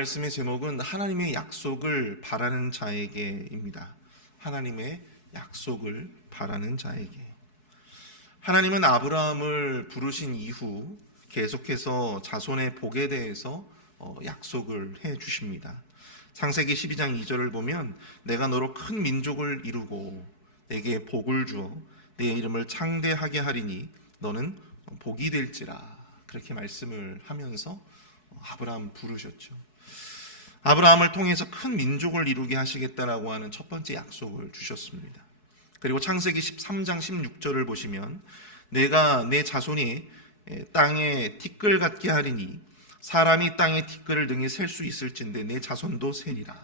말씀의 제목은 하나님의 약속을 바라는 자에게입니다. 하나님의 약속을 바라는 자에게. 하나님은 아브라함을 부르신 이후 계속해서 자손의 복에 대해서 약속을 해 주십니다. 창세기 12장 2절을 보면 내가 너로 큰 민족을 이루고 내게 복을 주어 내 이름을 창대하게 하리니 너는 복이 될지라, 그렇게 말씀을 하면서 아브라함 부르셨죠. 아브라함을 통해서 큰 민족을 이루게 하시겠다라고 하는 첫 번째 약속을 주셨습니다. 그리고 창세기 13장 16절을 보시면 내가 내 자손이 땅에 티끌 같게 하리니 사람이 땅의 티끌을 등에 셀 수 있을진데 내 자손도 세리라.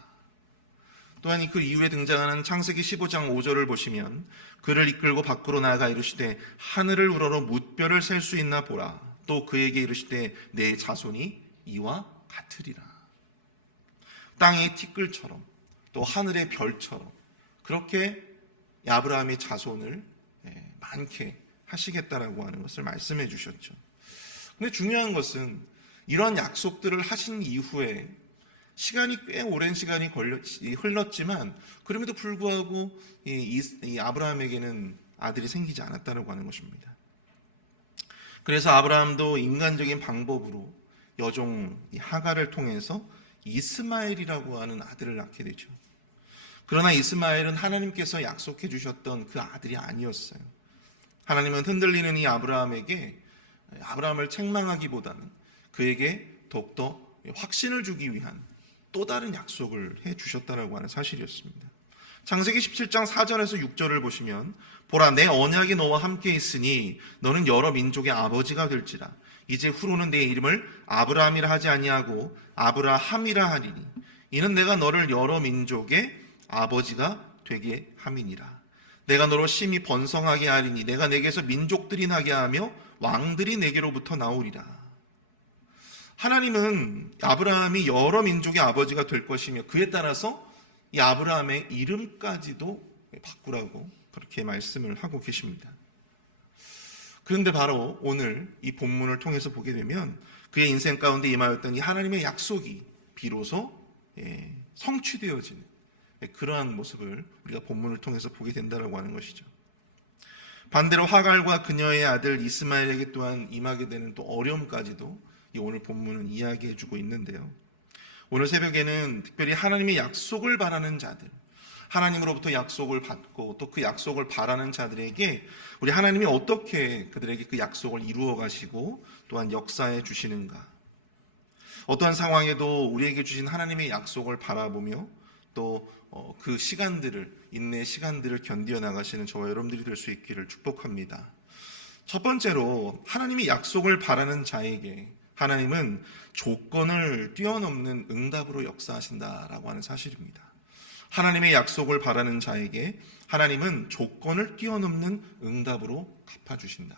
또한 그 이후에 등장하는 창세기 15장 5절을 보시면 그를 이끌고 밖으로 나아가 이르시되 하늘을 우러러 뭇별을 셀 수 있나 보라. 또 그에게 이르시되 내 자손이 이와 같으리라. 땅의 티끌처럼 또 하늘의 별처럼 그렇게 아브라함의 자손을 많게 하시겠다라고 하는 것을 말씀해 주셨죠. 근데 중요한 것은 이러한 약속들을 하신 이후에 시간이 꽤 오랜 시간이 흘렀지만 그럼에도 불구하고 이 아브라함에게는 아들이 생기지 않았다고 하는 것입니다. 그래서 아브라함도 인간적인 방법으로 여종 하갈을 통해서 이스마엘이라고 하는 아들을 낳게 되죠. 그러나 이스마엘은 하나님께서 약속해 주셨던 그 아들이 아니었어요. 하나님은 흔들리는 이 아브라함에게 아브라함을 책망하기보다는 그에게 더욱더 확신을 주기 위한 또 다른 약속을 해 주셨다라고 하는 사실이었습니다. 창세기 17장 4절에서 6절을 보시면 보라 내 언약이 너와 함께 있으니 너는 여러 민족의 아버지가 될지라. 이제 후로는 내 이름을 아브라함이라 하지 아니하고 아브라함이라 하리니 이는 내가 너를 여러 민족의 아버지가 되게 함이니라. 내가 너로 심히 번성하게 하리니 내가 내게서 민족들이 나게 하며 왕들이 내게로부터 나오리라. 하나님은 아브라함이 여러 민족의 아버지가 될 것이며 그에 따라서 이 아브라함의 이름까지도 바꾸라고 그렇게 말씀을 하고 계십니다. 그런데 바로 오늘 이 본문을 통해서 보게 되면 그의 인생 가운데 임하였던 이 하나님의 약속이 비로소 성취되어지는 그러한 모습을 우리가 본문을 통해서 보게 된다고 하는 것이죠. 반대로 하갈과 그녀의 아들 이스마엘에게 또한 임하게 되는 또 어려움까지도 이 오늘 본문은 이야기해주고 있는데요. 오늘 새벽에는 특별히 하나님의 약속을 바라는 자들, 하나님으로부터 약속을 받고 또 그 약속을 바라는 자들에게 우리 하나님이 어떻게 그들에게 그 약속을 이루어 가시고 또한 역사해 주시는가, 어떠한 상황에도 우리에게 주신 하나님의 약속을 바라보며 또 그 시간들을, 인내의 시간들을 견디어 나가시는 저와 여러분들이 될 수 있기를 축복합니다. 첫 번째로 하나님의 약속을 바라는 자에게 하나님은 조건을 뛰어넘는 응답으로 역사하신다라고 하는 사실입니다. 하나님의 약속을 바라는 자에게 하나님은 조건을 뛰어넘는 응답으로 갚아주신다.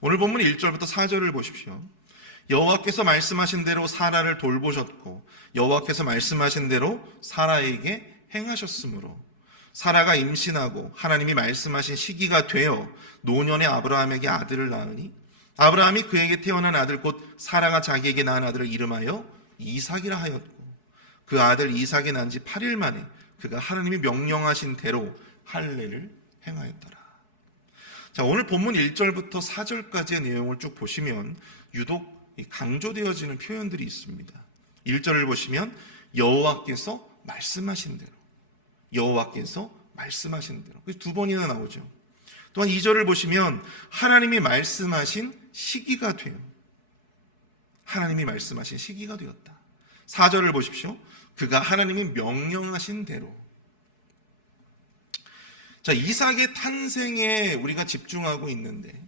오늘 본문 1절부터 4절을 보십시오. 여호와께서 말씀하신 대로 사라를 돌보셨고 여호와께서 말씀하신 대로 사라에게 행하셨으므로 사라가 임신하고 하나님이 말씀하신 시기가 되어 노년의 아브라함에게 아들을 낳으니 아브라함이 그에게 태어난 아들 곧 사라가 자기에게 낳은 아들을 이름하여 이삭이라 하였고 그 아들 이삭이 난 지 8일 만에 그가 하나님이 명령하신 대로 할례를 행하였더라. 자, 오늘 본문 1절부터 4절까지의 내용을 쭉 보시면 유독 강조되어지는 표현들이 있습니다. 1절을 보시면 여호와께서 말씀하신 대로, 여호와께서 말씀하신 대로, 그래서 두 번이나 나오죠. 또한 2절을 보시면 하나님이 말씀하신 시기가 돼요. 하나님이 말씀하신 시기가 되었다. 4절을 보십시오. 그가 하나님이 명령하신 대로. 자, 이삭의 탄생에 우리가 집중하고 있는데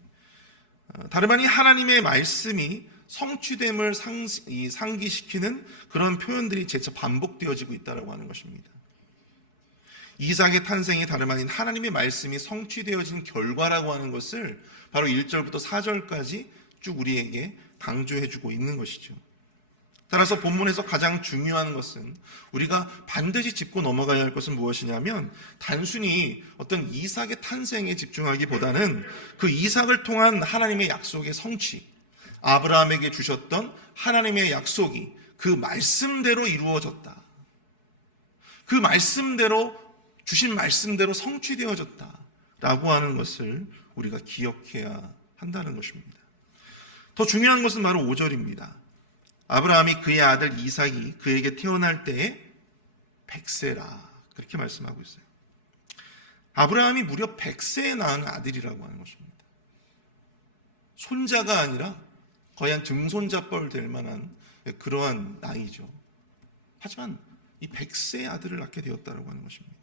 다름 아닌 하나님의 말씀이 성취됨을 상기시키는 그런 표현들이 재차 반복되어지고 있다고 하는 것입니다. 이삭의 탄생이 다름 아닌 하나님의 말씀이 성취되어진 결과라고 하는 것을 바로 1절부터 4절까지 쭉 우리에게 강조해주고 있는 것이죠. 따라서 본문에서 가장 중요한 것은 우리가 반드시 짚고 넘어가야 할 것은 무엇이냐면 단순히 어떤 이삭의 탄생에 집중하기보다는 그 이삭을 통한 하나님의 약속의 성취, 아브라함에게 주셨던 하나님의 약속이 그 말씀대로 이루어졌다. 그 말씀대로, 주신 말씀대로 성취되어졌다 라고 하는 것을 우리가 기억해야 한다는 것입니다. 더 중요한 것은 바로 5절입니다. 아브라함이 그의 아들 이삭이 그에게 태어날 때에 100세라 그렇게 말씀하고 있어요. 아브라함이 무려 100세에 낳은 아들이라고 하는 것입니다. 손자가 아니라 거의 한 등손자뻘 될 만한 그러한 나이죠. 하지만 이 100세의 아들을 낳게 되었다고 하는 것입니다.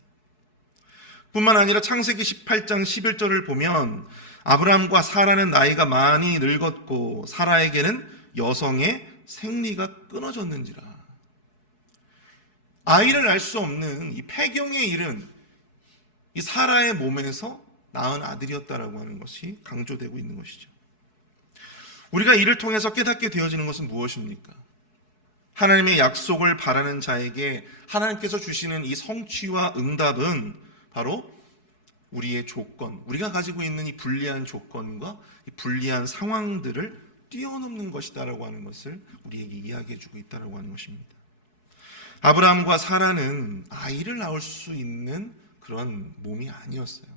뿐만 아니라 창세기 18장 11절을 보면 아브라함과 사라는 나이가 많이 늙었고 사라에게는 여성의 생리가 끊어졌는지라. 아이를 낳을 수 없는 이 폐경의 일은 이 사라의 몸에서 낳은 아들이었다라고 하는 것이 강조되고 있는 것이죠. 우리가 이를 통해서 깨닫게 되어지는 것은 무엇입니까? 하나님의 약속을 바라는 자에게 하나님께서 주시는 이 성취와 응답은 바로 우리의 조건, 우리가 가지고 있는 이 불리한 조건과 이 불리한 상황들을 뛰어넘는 것이다라고 하는 것을 우리에게 이야기해 주고 있다라고 하는 것입니다. 아브라함과 사라는 아이를 낳을 수 있는 그런 몸이 아니었어요.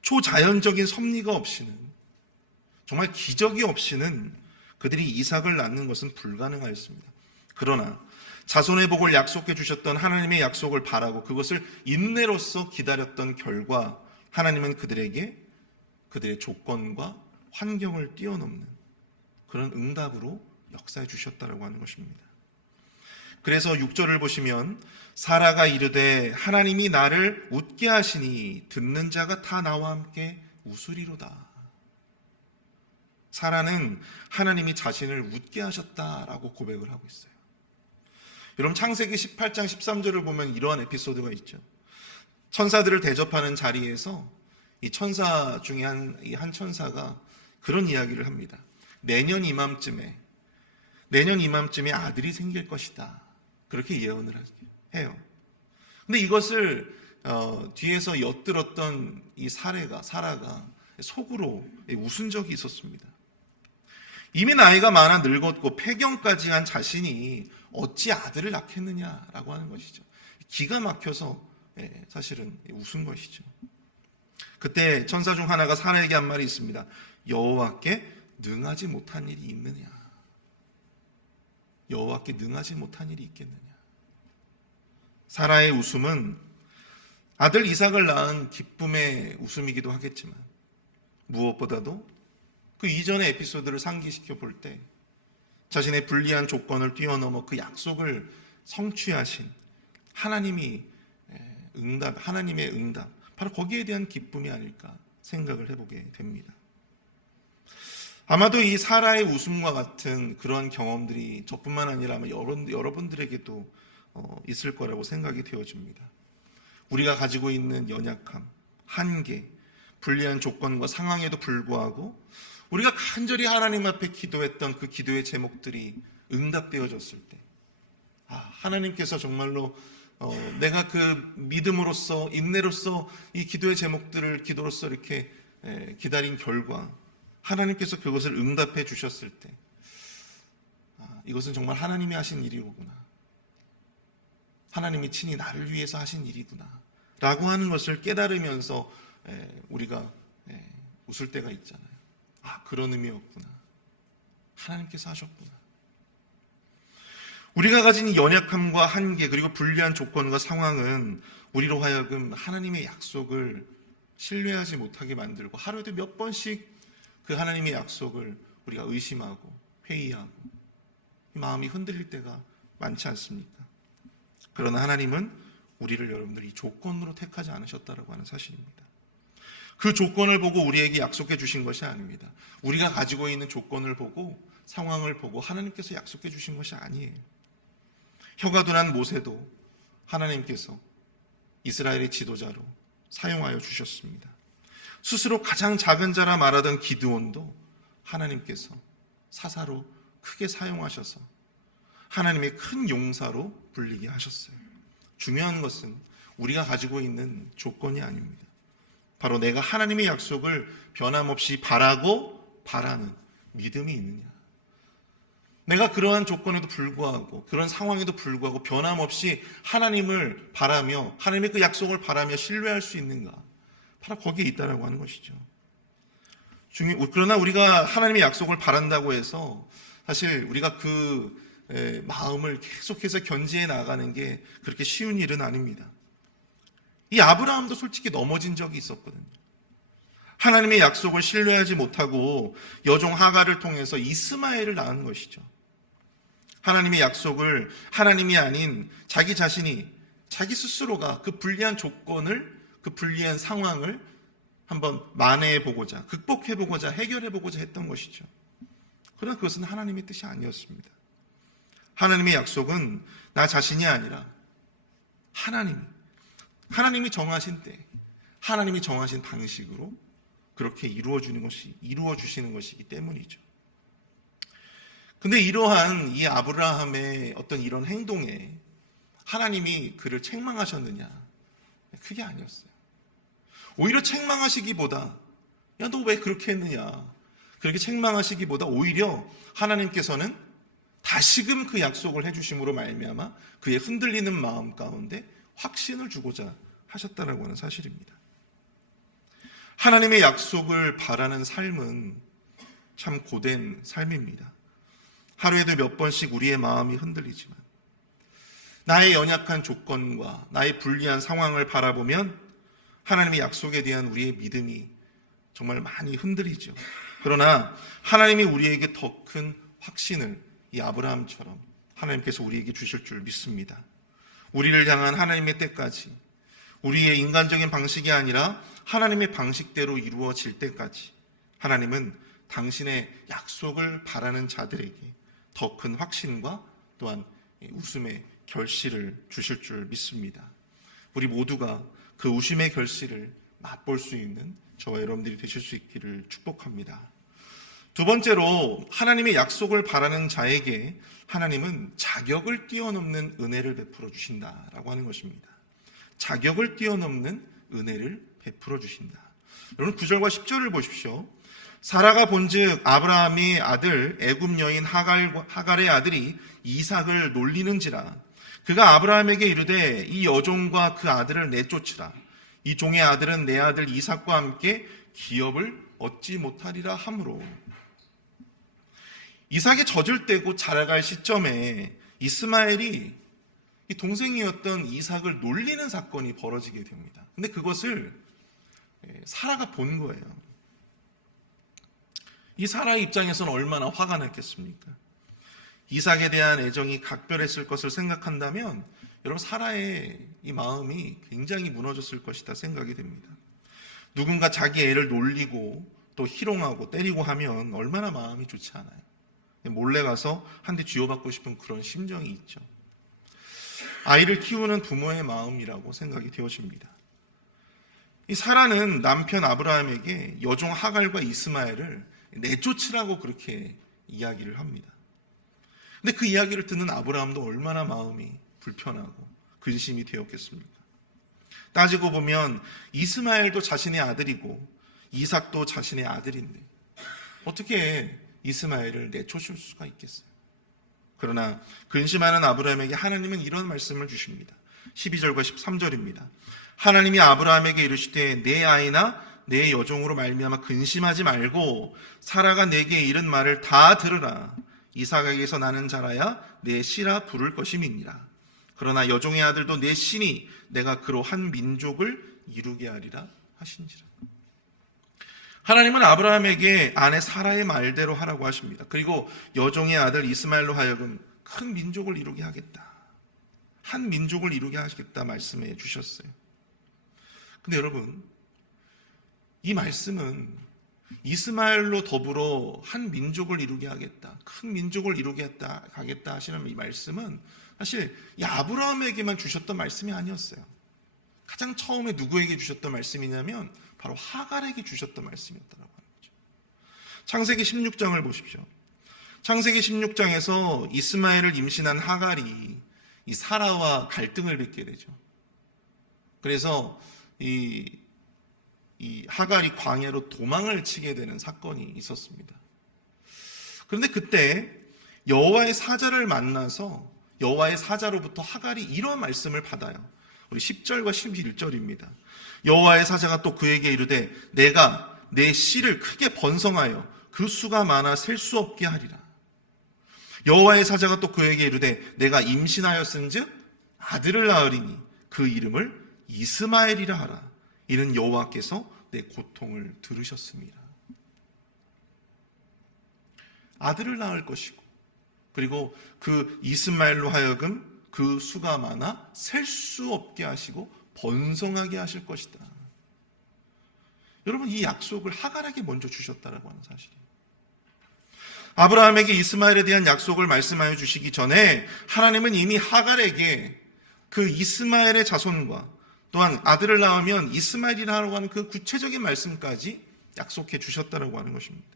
초자연적인 섭리가 없이는, 정말 기적이 없이는 그들이 이삭을 낳는 것은 불가능하였습니다. 그러나 자손의 복을 약속해 주셨던 하나님의 약속을 바라고 그것을 인내로써 기다렸던 결과 하나님은 그들에게 그들의 조건과 환경을 뛰어넘는 그런 응답으로 역사해 주셨다라고 하는 것입니다. 그래서 6절을 보시면 사라가 이르되 하나님이 나를 웃게 하시니 듣는 자가 다 나와 함께 웃으리로다. 사라는 하나님이 자신을 웃게 하셨다라고 고백을 하고 있어요. 여러분 창세기 18장 13절을 보면 이러한 에피소드가 있죠. 천사들을 대접하는 자리에서 이 천사 중에 한 천사가 그런 이야기를 합니다. 내년 이맘쯤에 아들이 생길 것이다. 그렇게 예언을 해요. 근데 이것을 뒤에서 엿들었던 이 사라가 속으로 웃은 적이 있었습니다. 이미 나이가 많아 늙었고 폐경까지 한 자신이 어찌 아들을 낳겠느냐라고 하는 것이죠. 기가 막혀서 사실은 웃은 것이죠. 그때 천사 중 하나가 사라에게 한 말이 있습니다. 여호와께 능하지 못한 일이 있느냐? 여호와께 능하지 못한 일이 있겠느냐? 사라의 웃음은 아들 이삭을 낳은 기쁨의 웃음이기도 하겠지만 무엇보다도 그 이전의 에피소드를 상기시켜 볼 때 자신의 불리한 조건을 뛰어넘어 그 약속을 성취하신 하나님의 응답, 바로 거기에 대한 기쁨이 아닐까 생각을 해보게 됩니다. 아마도 이 사라의 웃음과 같은 그런 경험들이 저뿐만 아니라 아마 여러분들에게도 있을 거라고 생각이 되어집니다. 우리가 가지고 있는 연약함, 한계, 불리한 조건과 상황에도 불구하고 우리가 간절히 하나님 앞에 기도했던 그 기도의 제목들이 응답되어졌을 때 하나님께서 정말로 내가 그 믿음으로써 인내로써 이 기도의 제목들을 기도로써 이렇게 기다린 결과 하나님께서 그것을 응답해 주셨을 때 이것은 정말 하나님이 하신 일이로구나, 하나님이 친히 나를 위해서 하신 일이구나 라고 하는 것을 깨달으면서 우리가 웃을 때가 있잖아요. 그런 의미였구나, 하나님께서 하셨구나. 우리가 가진 이 연약함과 한계 그리고 불리한 조건과 상황은 우리로 하여금 하나님의 약속을 신뢰하지 못하게 만들고 하루에도 몇 번씩 그 하나님의 약속을 우리가 의심하고 회의하고 마음이 흔들릴 때가 많지 않습니까? 그러나 하나님은 우리를 여러분들이 조건으로 택하지 않으셨다라고 하는 사실입니다. 그 조건을 보고 우리에게 약속해 주신 것이 아닙니다. 우리가 가지고 있는 조건을 보고 상황을 보고 하나님께서 약속해 주신 것이 아니에요. 혀가 둔한 모세도 하나님께서 이스라엘의 지도자로 사용하여 주셨습니다. 스스로 가장 작은 자라 말하던 기드온도 하나님께서 사사로 크게 사용하셔서 하나님의 큰 용사로 불리게 하셨어요. 중요한 것은 우리가 가지고 있는 조건이 아닙니다. 바로 내가 하나님의 약속을 변함없이 바라고 바라는 믿음이 있느냐. 내가 그러한 조건에도 불구하고, 그런 상황에도 불구하고 변함없이 하나님을 바라며, 하나님의 그 약속을 바라며 신뢰할 수 있는가? 바로 거기에 있다라고 하는 것이죠. 그러나 우리가 하나님의 약속을 바란다고 해서 사실 우리가 그 마음을 계속해서 견지해 나가는 게 그렇게 쉬운 일은 아닙니다. 이 아브라함도 솔직히 넘어진 적이 있었거든요. 하나님의 약속을 신뢰하지 못하고 여종 하갈을 통해서 이스마엘을 낳은 것이죠. 하나님의 약속을 하나님이 아닌 자기 자신이, 자기 스스로가 그 불리한 조건을, 그 불리한 상황을 한번 만회해보고자, 극복해보고자, 해결해보고자 했던 것이죠. 그러나 그것은 하나님의 뜻이 아니었습니다. 하나님의 약속은 나 자신이 아니라 하나님이 정하신 때, 하나님이 정하신 방식으로 그렇게 이루어주시는 것이기 때문이죠. 근데 이러한 이 아브라함의 어떤 이런 행동에 하나님이 그를 책망하셨느냐? 그게 아니었어요. 오히려 책망하시기보다, 야, 너 왜 그렇게 했느냐? 그렇게 책망하시기보다 오히려 하나님께서는 다시금 그 약속을 해주심으로 말미암아 그의 흔들리는 마음 가운데 확신을 주고자 하셨다라고 하는 사실입니다. 하나님의 약속을 바라는 삶은 참 고된 삶입니다. 하루에도 몇 번씩 우리의 마음이 흔들리지만 나의 연약한 조건과 나의 불리한 상황을 바라보면 하나님의 약속에 대한 우리의 믿음이 정말 많이 흔들리죠. 그러나 하나님이 우리에게 더 큰 확신을 이 아브라함처럼 하나님께서 우리에게 주실 줄 믿습니다. 우리를 향한 하나님의 때까지, 우리의 인간적인 방식이 아니라 하나님의 방식대로 이루어질 때까지 하나님은 당신의 약속을 바라는 자들에게 더 큰 확신과 또한 웃음의 결실을 주실 줄 믿습니다. 우리 모두가 그 웃음의 결실을 맛볼 수 있는 저와 여러분들이 되실 수 있기를 축복합니다. 두 번째로 하나님의 약속을 바라는 자에게 하나님은 자격을 뛰어넘는 은혜를 베풀어 주신다라고 하는 것입니다. 자격을 뛰어넘는 은혜를 베풀어 주신다. 여러분 9절과 10절을 보십시오. 사라가 본즉 아브라함의 아들 애굽 여인 하갈의 아들이 이삭을 놀리는지라 그가 아브라함에게 이르되 이 여종과 그 아들을 내쫓으라. 이 종의 아들은 내 아들 이삭과 함께 기업을 얻지 못하리라 하므로. 이삭이 젖을 떼고 자라갈 시점에 이스마엘이 이 동생이었던 이삭을 놀리는 사건이 벌어지게 됩니다. 근데 그것을 사라가 본 거예요. 이 사라의 입장에서는 얼마나 화가 났겠습니까? 이삭에 대한 애정이 각별했을 것을 생각한다면 여러분 사라의 이 마음이 굉장히 무너졌을 것이다 생각이 됩니다. 누군가 자기 애를 놀리고 또 희롱하고 때리고 하면 얼마나 마음이 좋지 않아요. 몰래 가서 한 대 쥐어받고 싶은 그런 심정이 있죠. 아이를 키우는 부모의 마음이라고 생각이 되어집니다. 이 사라는 남편 아브라함에게 여종 하갈과 이스마엘을 내쫓으라고 그렇게 이야기를 합니다. 근데 그 이야기를 듣는 아브라함도 얼마나 마음이 불편하고 근심이 되었겠습니까? 따지고 보면 이스마엘도 자신의 아들이고 이삭도 자신의 아들인데 어떻게 이스마엘을 내쫓을 수가 있겠어요? 그러나 근심하는 아브라함에게 하나님은 이런 말씀을 주십니다. 12절과 13절입니다. 하나님이 아브라함에게 이르시되 내 아이나 내 여종으로 말미암아 근심하지 말고 사라가 내게 이른 말을 다 들으라. 이삭에게서 나는 자라야 내 씨라 부를 것임이니라. 그러나 여종의 아들도 내 씨니 내가 그로 한 민족을 이루게 하리라 하신지라. 하나님은 아브라함에게 아내 사라의 말대로 하라고 하십니다. 그리고 여종의 아들 이스마엘로 하여금 큰 민족을 이루게 하겠다. 한 민족을 이루게 하겠다 말씀해 주셨어요. 근데 여러분, 이 말씀은 이스마엘로 더불어 한 민족을 이루게 하겠다, 큰 민족을 이루게 하겠다 하시는 이 말씀은 사실 이 아브라함에게만 주셨던 말씀이 아니었어요. 가장 처음에 누구에게 주셨던 말씀이냐면 바로 하갈에게 주셨던 말씀이었다고 하는 거죠. 창세기 16장을 보십시오. 창세기 16장에서 이스마엘을 임신한 하갈이 이 사라와 갈등을 빚게 되죠. 그래서 이 하갈이 광야로 도망을 치게 되는 사건이 있었습니다. 그런데 그때 여호와의 사자를 만나서 여호와의 사자로부터 하갈이 이런 말씀을 받아요. 우리 10절과 11절입니다. 여호와의 사자가 또 그에게 이르되 내가 내 씨를 크게 번성하여 그 수가 많아 셀 수 없게 하리라. 여호와의 사자가 또 그에게 이르되 내가 임신하였은즉 아들을 낳으리니 그 이름을 이스마엘이라 하라. 이는 여호와께서 내 고통을 들으셨습니다. 아들을 낳을 것이고 그리고 그 이스마엘로 하여금 그 수가 많아 셀 수 없게 하시고 번성하게 하실 것이다. 여러분, 이 약속을 하갈에게 먼저 주셨다라고 하는 사실이에요. 아브라함에게 이스마엘에 대한 약속을 말씀하여 주시기 전에 하나님은 이미 하갈에게 그 이스마엘의 자손과 또한 아들을 낳으면 이스마엘이라고 하는 그 구체적인 말씀까지 약속해 주셨다라고 하는 것입니다.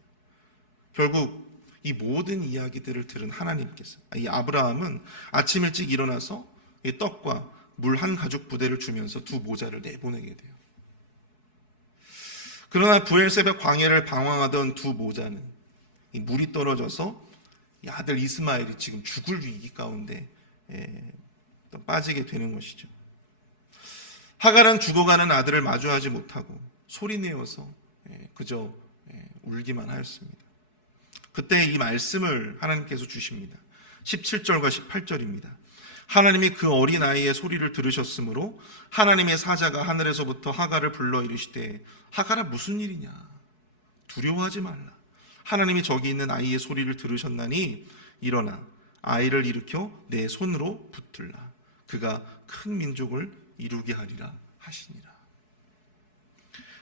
결국 이 모든 이야기들을 들은 하나님께서, 이 아브라함은 아침 일찍 일어나서 이 떡과 물 한 가죽 부대를 주면서 두 모자를 내보내게 돼요. 그러나 브엘세바 광야를 방황하던 두 모자는 이 물이 떨어져서 이 아들 이스마엘이 지금 죽을 위기 가운데 빠지게 되는 것이죠. 하갈은 죽어가는 아들을 마주하지 못하고 소리내어서 그저 울기만 하였습니다. 그때 이 말씀을 하나님께서 주십니다. 17절과 18절입니다. 하나님이 그 어린 아이의 소리를 들으셨으므로 하나님의 사자가 하늘에서부터 하갈을 불러 이르시되 하갈아 무슨 일이냐, 두려워하지 말라. 하나님이 저기 있는 아이의 소리를 들으셨나니 일어나 아이를 일으켜 내 손으로 붙들라. 그가 큰 민족을 이루게 하리라 하시니라.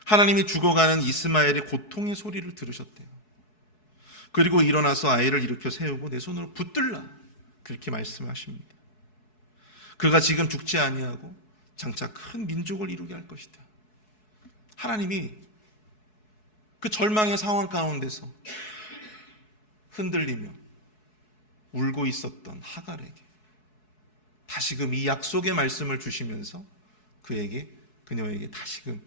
하나님이 죽어가는 이스마엘의 고통의 소리를 들으셨대요. 그리고 일어나서 아이를 일으켜 세우고 내 손으로 붙들라. 그렇게 말씀하십니다. 그가 지금 죽지 아니하고 장차 큰 민족을 이루게 할 것이다. 하나님이 그 절망의 상황 가운데서 흔들리며 울고 있었던 하갈에게 다시금 이 약속의 말씀을 주시면서 그녀에게 다시금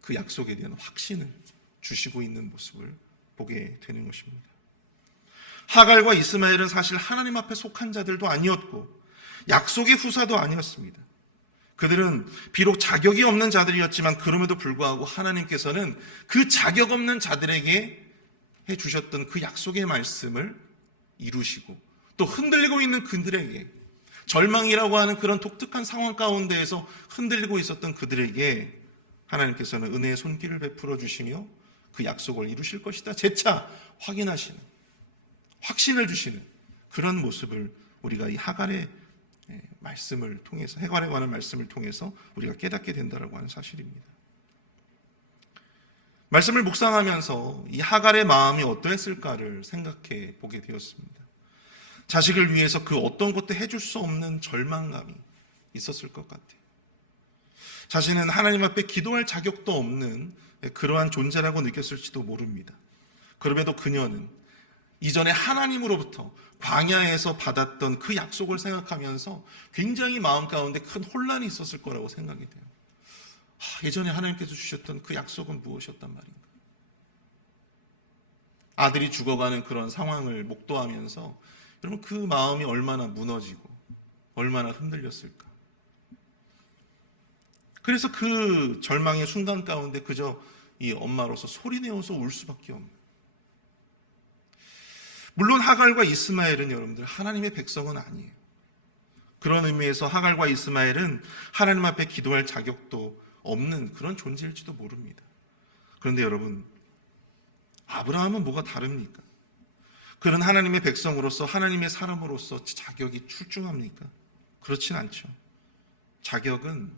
그 약속에 대한 확신을 주시고 있는 모습을 보게 되는 것입니다. 하갈과 이스마엘은 사실 하나님 앞에 속한 자들도 아니었고 약속의 후사도 아니었습니다. 그들은 비록 자격이 없는 자들이었지만 그럼에도 불구하고 하나님께서는 그 자격 없는 자들에게 해주셨던 그 약속의 말씀을 이루시고 또 흔들리고 있는 그들에게, 절망이라고 하는 그런 독특한 상황 가운데에서 흔들리고 있었던 그들에게 하나님께서는 은혜의 손길을 베풀어 주시며 그 약속을 이루실 것이다 재차 확인하시는, 확신을 주시는 그런 모습을 우리가 이 하갈의 말씀을 통해서, 하갈에 관한 말씀을 통해서 우리가 깨닫게 된다라고 하는 사실입니다. 말씀을 묵상하면서 이 하갈의 마음이 어떠했을까를 생각해 보게 되었습니다. 자식을 위해서 그 어떤 것도 해줄 수 없는 절망감이 있었을 것 같아요. 자신은 하나님 앞에 기도할 자격도 없는 그러한 존재라고 느꼈을지도 모릅니다. 그럼에도 그녀는 이전에 하나님으로부터 광야에서 받았던 그 약속을 생각하면서 굉장히 마음 가운데 큰 혼란이 있었을 거라고 생각이 돼요. 예전에 하나님께서 주셨던 그 약속은 무엇이었단 말인가? 아들이 죽어가는 그런 상황을 목도하면서 여러분 그 마음이 얼마나 무너지고 얼마나 흔들렸을까? 그래서 그 절망의 순간 가운데 그저 이 엄마로서 소리내어서 울 수밖에 없는, 물론 하갈과 이스마엘은 여러분들 하나님의 백성은 아니에요. 그런 의미에서 하갈과 이스마엘은 하나님 앞에 기도할 자격도 없는 그런 존재일지도 모릅니다. 그런데 여러분, 아브라함은 뭐가 다릅니까? 그는 하나님의 백성으로서, 하나님의 사람으로서 자격이 출중합니까? 그렇진 않죠. 자격은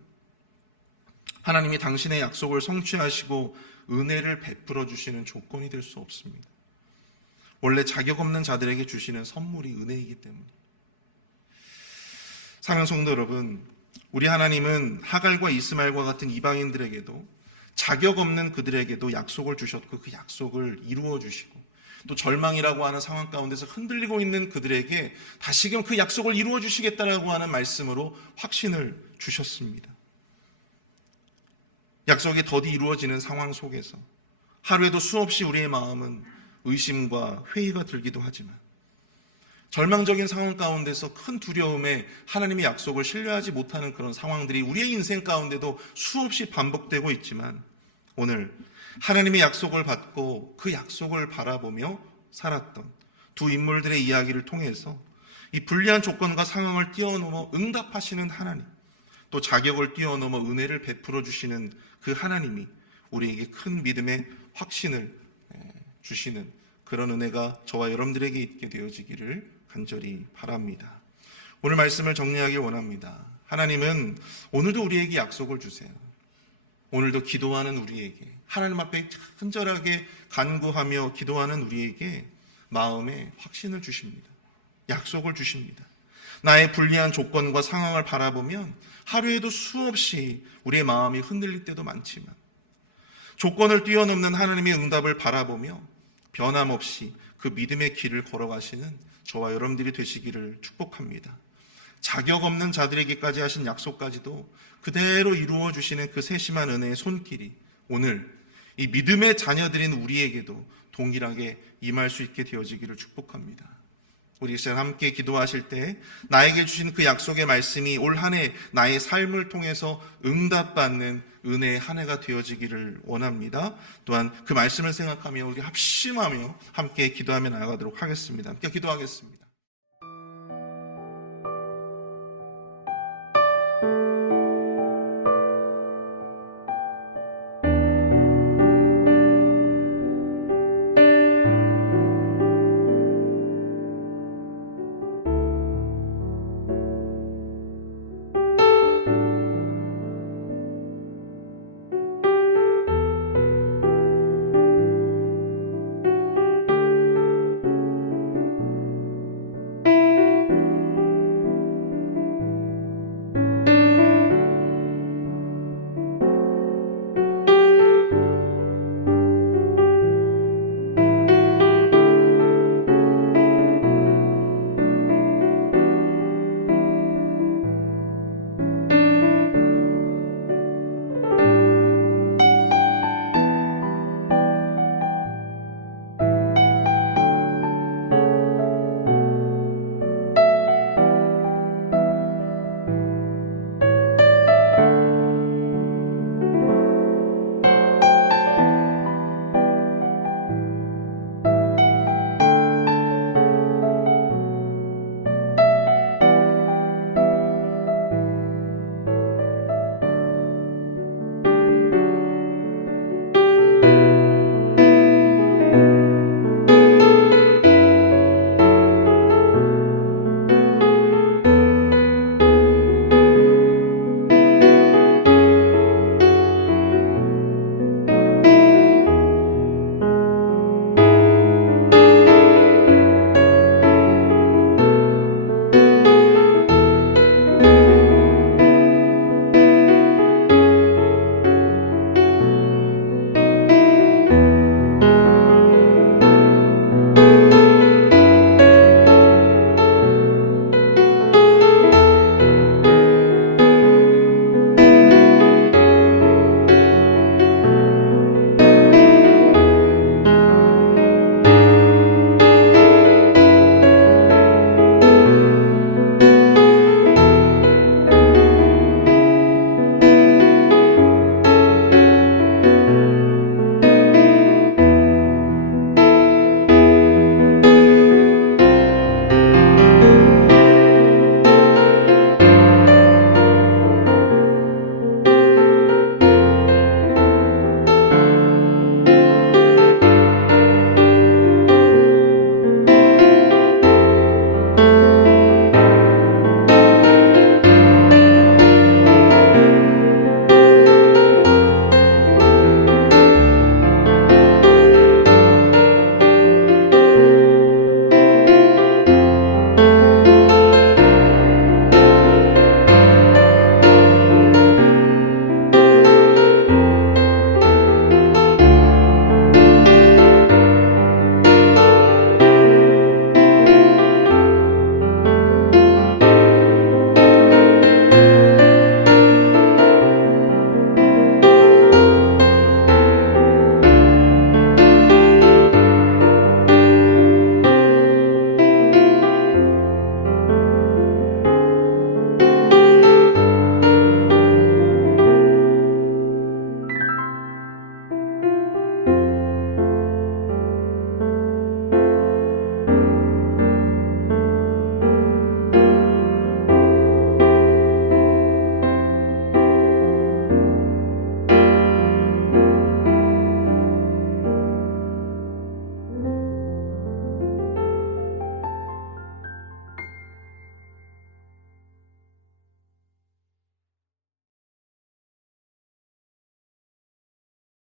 하나님이 당신의 약속을 성취하시고 은혜를 베풀어 주시는 조건이 될 수 없습니다. 원래 자격 없는 자들에게 주시는 선물이 은혜이기 때문에. 사랑하는 성도 여러분, 우리 하나님은 하갈과 이스마엘과 같은 이방인들에게도 자격 없는 그들에게도 약속을 주셨고 그 약속을 이루어 주시고 또 절망이라고 하는 상황 가운데서 흔들리고 있는 그들에게 다시금 그 약속을 이루어 주시겠다라고 하는 말씀으로 확신을 주셨습니다. 약속이 더디 이루어지는 상황 속에서 하루에도 수없이 우리의 마음은 의심과 회의가 들기도 하지만 절망적인 상황 가운데서 큰 두려움에 하나님의 약속을 신뢰하지 못하는 그런 상황들이 우리의 인생 가운데도 수없이 반복되고 있지만, 오늘 하나님의 약속을 받고 그 약속을 바라보며 살았던 두 인물들의 이야기를 통해서 이 불리한 조건과 상황을 뛰어넘어 응답하시는 하나님, 또 자격을 뛰어넘어 은혜를 베풀어 주시는 그 하나님이 우리에게 큰 믿음의 확신을 주시는 그런 은혜가 저와 여러분들에게 있게 되어지기를 간절히 바랍니다. 오늘 말씀을 정리하길 원합니다. 하나님은 오늘도 우리에게 약속을 주세요. 오늘도 기도하는 우리에게, 하나님 앞에 간절하게 간구하며 기도하는 우리에게 마음에 확신을 주십니다. 약속을 주십니다. 나의 불리한 조건과 상황을 바라보면 하루에도 수없이 우리의 마음이 흔들릴 때도 많지만, 조건을 뛰어넘는 하나님의 응답을 바라보며 변함없이 그 믿음의 길을 걸어가시는 저와 여러분들이 되시기를 축복합니다. 자격 없는 자들에게까지 하신 약속까지도 그대로 이루어 주시는 그 세심한 은혜의 손길이 오늘 이 믿음의 자녀들인 우리에게도 동일하게 임할 수 있게 되어지기를 축복합니다. 우리 시간 함께 기도하실 때 나에게 주신 그 약속의 말씀이 올 한 해 나의 삶을 통해서 응답받는 은혜의 한 해가 되어지기를 원합니다. 또한 그 말씀을 생각하며 우리 합심하며 함께 기도하며 나아가도록 하겠습니다. 함께 기도하겠습니다.